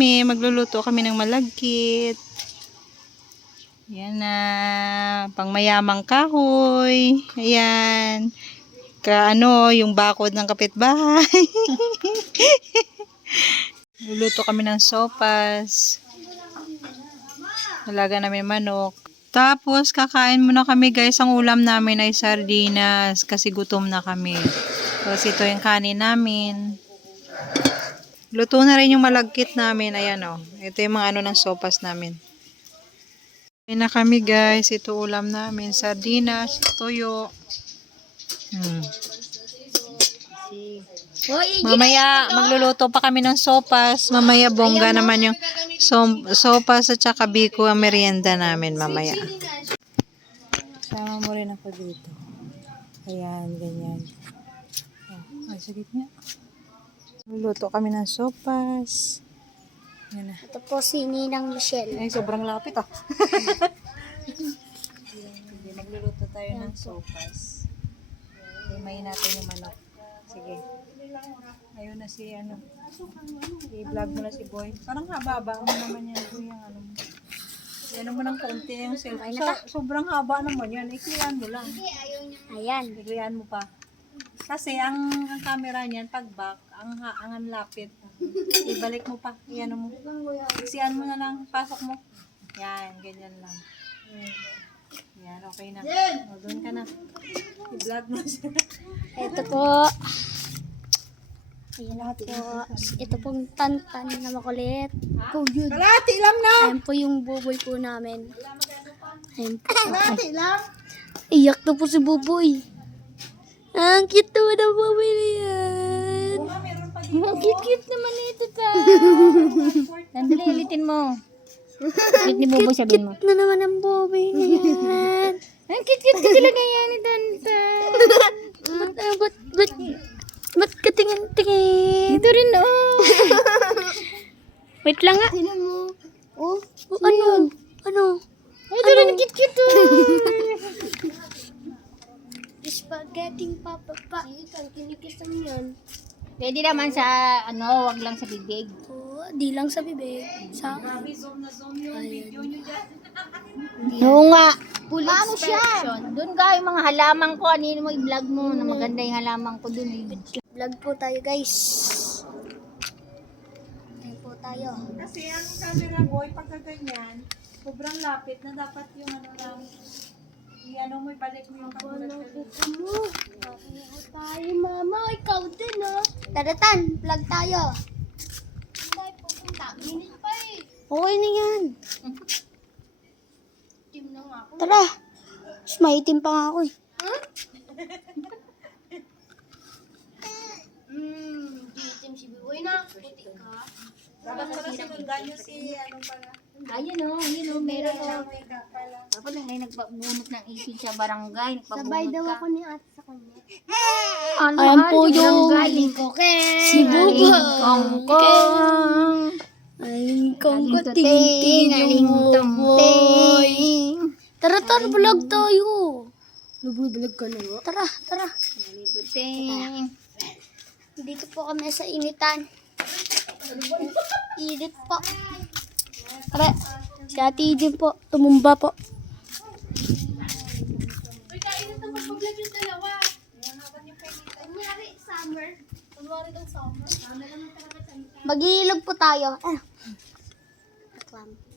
kami. Magluluto kami ng malagkit. Yan na. Pangmayamang kahoy. Ayan. Yung bakod ng kapitbahay. Luluto kami ng sopas. Halaga namin manok. Tapos, kakain muna kami guys. Ang ulam namin ay sardinas. Kasi gutom na kami. Tapos, ito yung kanin namin. Luto na rin yung malagkit namin. Ayan o. Ito yung mga ng sopas namin. Kain na kami guys. Ito ulam namin. Sardinas, toyo. Mamaya, magluluto pa kami ng sopas. Mamaya, bongga naman yung sopas at saka biko ang merienda namin mamaya. Sama mo rin ako dito. Ayan, ganyan. Sa gitna. Magluluto kami ng sopas. Yan na. Ito po si Ninang Michelle. Ay, sobrang lapit ah. Nagluluto tayo ng sopas. Himayin natin yung manok. Sige. Ayun na si i-vlog mo na si Boy. Parang haba-haba mo naman yan. Yan mo ng konti yung cellphone. Sobrang haba naman yan. Iklian mo lang. Ayan. Iklian mo pa. Kasi ang camera niyan, pag back, ang lapit. Ibalik mo pa. Iyan mo. Iksian mo na lang. Pasok mo. Yan. Ganyan lang. Yan. Okay na. O, doon ka na. I-vlog mo siya. Ito po. Ayan na po. Ito pong tantan na makulit. Oh, yun. Kalahati lang na! Ayan po yung buboy po namin. Ayan po. Kalahati lang! Iyak na po si buboy. Ang cute naman ang buboy na yan. Ang cute naman ito ta. Nandali, ulitin mo. Cute ni Bobo, sabihin mo. Cute na naman ang buboy na yan. Ang cute ka talaga yan ni Tanta. Ba't katingin-tingin? Ito rin, oh. Wait lang nga. Tingnan mo. Oh, ano? Ano? Ito rin, cute, oh. Spaghetti papapa. Kinikis naman yan. Pwede naman sa, wag lang sa bibig. Oo, di lang sa bibig. Sa... Oo nga. Full Paano siya? Doon ka yung mga halaman ko. Anino mo i-vlog mo na maganda yung halaman ko doon. Vlog po tayo guys. Ayan po tayo. Kasi ang camera boy, pagka ganyan, sobrang lapit na dapat yung lang, mo, ibalik mo yung camera. Ano tayo mama? Ikaw din oh. Taratan, vlog tayo. Tayo pupunta. Minit pa eh. Okay na yan. Team na nga ako. Tara. Mas maitim pa nga ako eh. Team si Biboy na. Puti ka. Dapat pala sinundan nyo si pala. Ayun o, meron o. Dapat lang ngayon nagbunot ng isig sa barangay. Sabay daw ako ni ate sa kanya. Ayan po yung galing ko si Buboy. Ay, kong Ting, aling boy. Tara, vlog tayo. Nag-vlog ka na nga? Tara. Ting. Dito po kami sa initan. Init po. Tara, si Ate din po. Tumumba po. Mag-iilog po tayo.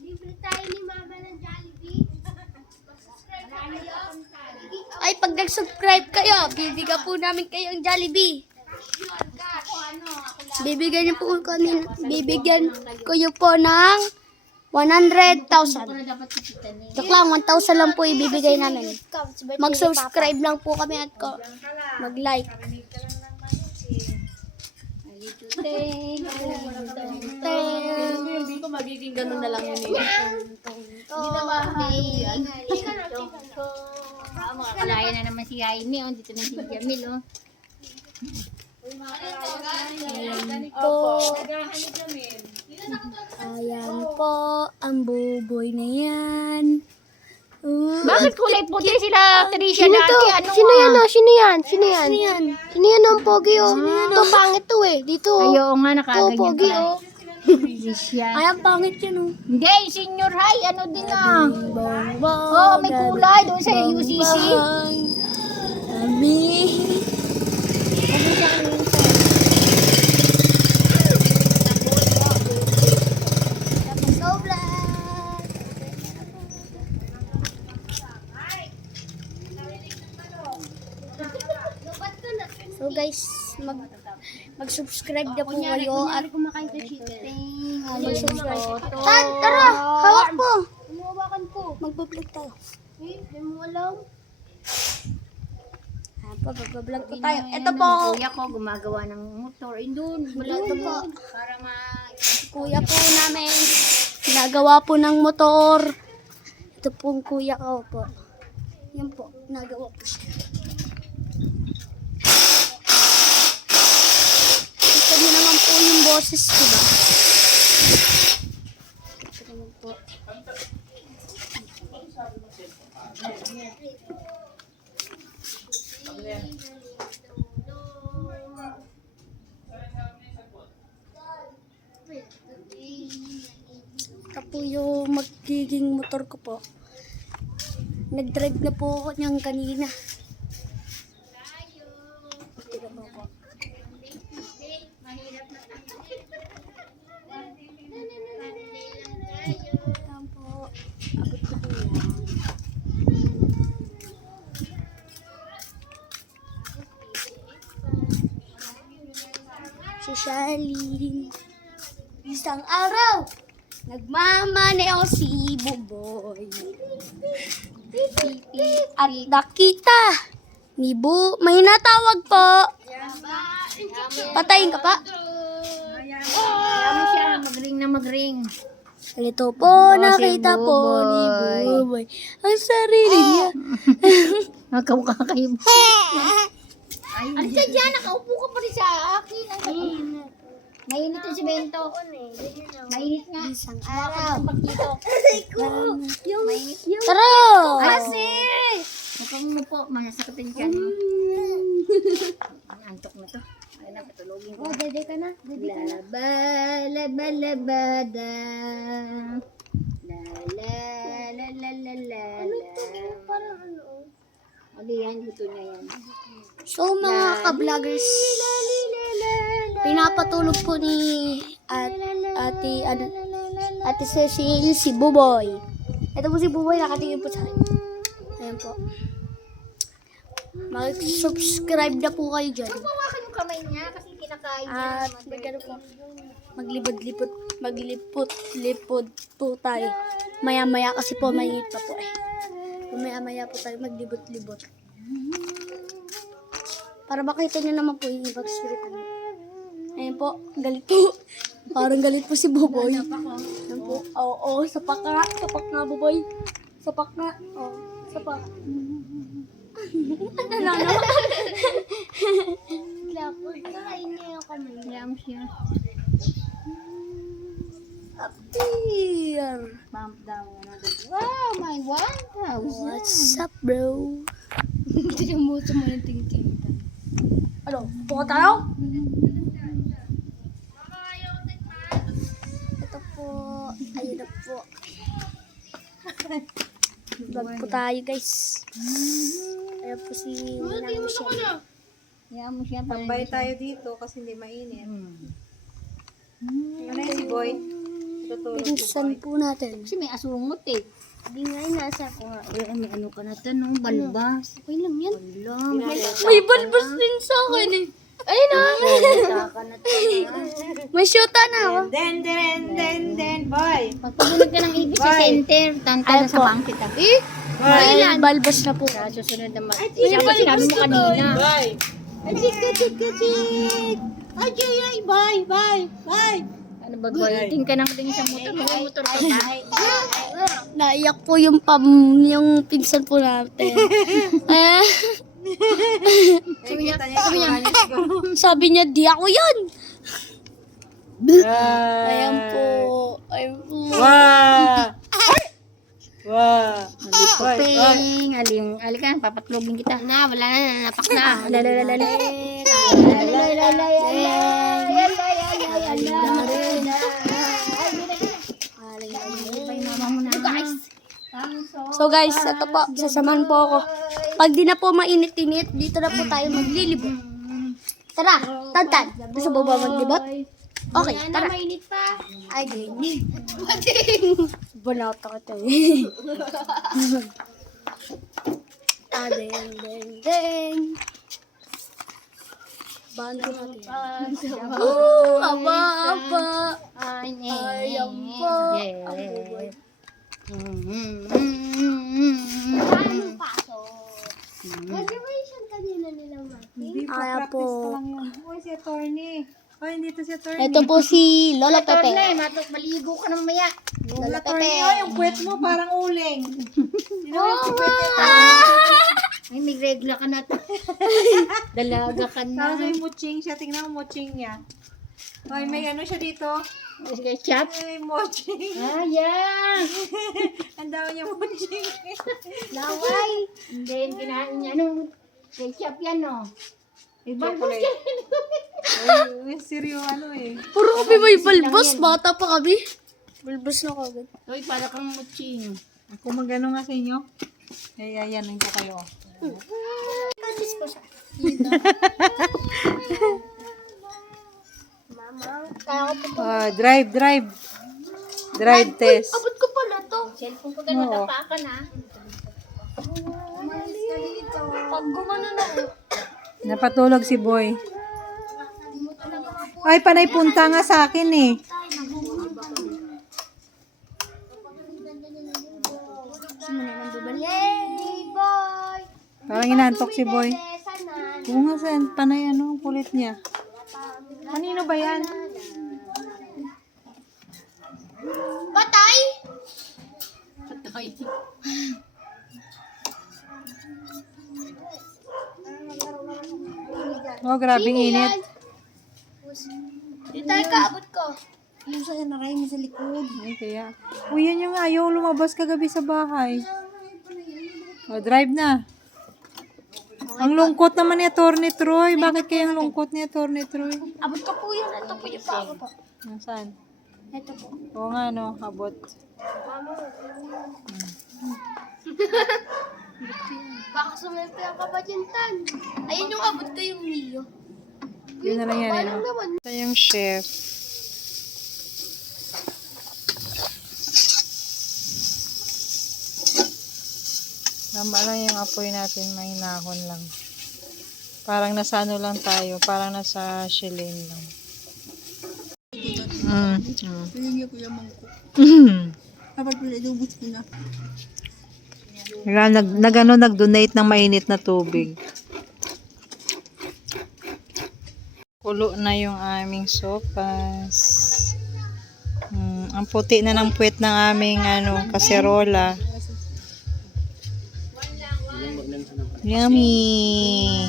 Libre tayo ni Mama ng Jollibee. Ay, pag nag-subscribe kayo, bibigyan po namin kayo ng Jollibee. Bibigyan ko yun po ng 100,000. Joke lang, 1,000 lang po ibibigay namin. Mag-subscribe lang po kami at mag-like. Hindi ko magiging ganun na lang yun eh. Hindi na mahal. Mga kalaya na naman si Jaime. Dito na si Jamil. Ayan po, ang buboy na yan. Bakit kulay puti sila, Tricia, dati? Sino yan? Sino yan ang pogi oh? Ito pangit to eh. Dito. Ayaw nga, Ito nakaganyan pogi ka. oh. Ay, ang pangit yun, oh. Hindi, senior high, ano din ah. Bong, Oo, may kulay doon sa UCC. Ami. So guys, mag-subscribe na po kayo at mag-subscribe. Tara, hawak po. Umuwakan ko. Magbablog tayo. Hindi mo alam. Magbablog po tayo. Ito po. Kuya ko gumagawa ng motor. Doon, wala Ito po. para Kuya po namin. Nagawa po ng motor. Ito pong kuya ko po. Yan po, nagawa po siya. Ito niyo naman po yung boses, diba? Ito naman po. Ito po yung magiging motor ko po. Nag-drive na po ako niyang kanina. Ito na po. Ayan po. Abot ko po yan. Si Charlene. Isang araw, nagmamaneo si Buboy. At nakita ni may natawag po. Patayin ka pa. Ano siya, magring na magring. Ito po, nakita po ni Buboy ang sarili niya. Magkamukha kayo. Ano siya dyan? Nakaupo ka pa rin sa akin. Mainit yung simento. Mainit nga. Isang araw. Mainit. Tara! Kasi! Huwag mo po, masasakatin ka. Antok na to. Ay na, patulogin ko. Dede ka na. Laba, laba, labada. La, la, la, la, la, la, la. Parang ano? Ano yan? Buto na yan. So mga ka-vloggers, pinapatulog po ni Ate Cecil si Buboy. Ito po si Buboy, nakatingin po sa akin. Ayan po. Mag-subscribe na po kayo dyan. Hawakan yung kamay niya kasi kinakain niya. At magano po, maglipot po tayo. Maya-maya kasi po, mainit pa po eh. Maya-maya po tayo maglibot-libot. Para makita nyo naman po yung ibang spirit namin. Ayan po, galit po. Parang galit po si Buboy. Ayan po. Oo, sapak nga. Sapak nga, Buboy. Sapak nga. Oo, sapak. Ano lang, no? Kakain niya yung kamay. Kaya mo siya. Appear. Bump down. Wow, my 1,000. What's up, bro? Ito yung muso mo yung tingting. Ano? Buka tayo? Ito po. Ayun na po. Vlog po tayo, guys. Ayan po si Ninang Michelle. Kaya mo siya. Tambay tayo dito kasi hindi mainit. Ano yun si Boy? Tutulog si Pinsan po natin. Kasi may asungot eh. Hindi nga yung nasa ko. May ano ka na tanong, balbas. Okay lang yan. Wala. May balbas din sa akin eh. Ayun na. Ka na tanong. May shoota na ako. Den, boy! Pagpabulag ka ng ibig sa center, tanta na sa bangkit ah. Ayun, balbas na po. Sa susunod naman. Sinabi mo kanina. Boy! Ajay, bye! Ano ba, balitin ka nang din sa motor. May motor ka ba? Naiyak po yung pinsan po natin. Sabi niya, di ako yun. Ayan po. Ayan po. Ping, ali ka, papatlogin kita. Na, wala na, napak na. So guys, ito po, sasamahan po ako. Pag di na po mainit-init, dito na po tayo maglilibot. Tara, Tantan, gusto mo ba maglibot? Okay, tara. Mainit pa. Ay, ganyan. Banata ka tayo. Deng. Bando natin. Aba. Ayam po. Paano pasok? Graduation kanina nila, Mati. Hindi pa, Kaya practice po. pa lang yun. Uy, si attorney. Uy, dito si attorney. Ito po si Lola Pepe. Maligo ka na mamaya. Lola attorney, oh, yung puwet mo parang uling. Sino yung puwet mo? Ay, may regla ka na. Dalaga ka na. Tapos may muching siya. Tingnan mo muching niya. Uy, may ano siya dito. Chap. May muching. Ayan. Ang dami niya muching. Laway. Hindi, yung kinain niya. Ano? Ketchup yan, no? Ibalbos yan. Uy, seryo ano eh. Puro kami may balbas. Bata pa kami. Balbas na kagad. Uy, para kang muching. Ako magano nga sa inyo. Ay, ayan, hindi kayo. Katis ko siya. Mama, kaya ko po. Drive. Drive test. Abot ko pala to. Cellphone ko ganun, Oo. tapakan ha. Pag gumano na ako. Napatulog si Boy. Ay, panay punta nga sa akin eh. Yay, boy! Parang inaantok si Boy. Oo nga, Sen. Panay ano, ang kulit niya. Kanino ba yan? Patay? Oh, grabing init. Di tayo kaabot ko. Yung sa naray mo sa likod. Ay, kaya. Uy, yan yung ayaw lumabas kagabi sa bahay. Oh, drive na. Ang lungkot naman ni Atty. Troy. Bakit kaya ang lungkot ni Atty. Troy? Abot ko po yan. Ito po yung pako po. Nasaan? Ito po. Oo nga, no. Abot. Baka sumerte ang kapatintan. Ayun yung abot ko yung Mio. Yun na lang yan, eh, no? naman. Ito yung chef. Tama lang yung apoy natin, mahinahon lang. Parang nasa ano lang tayo, parang nasa Shilin lang. Pinigyan ko yung mangkok. Dapat pala ilubos ko na. Nag-donate ng mainit na tubig. Kulo na yung aming sopas. Ang puti na ng puwet ng aming kaserola. Yummy!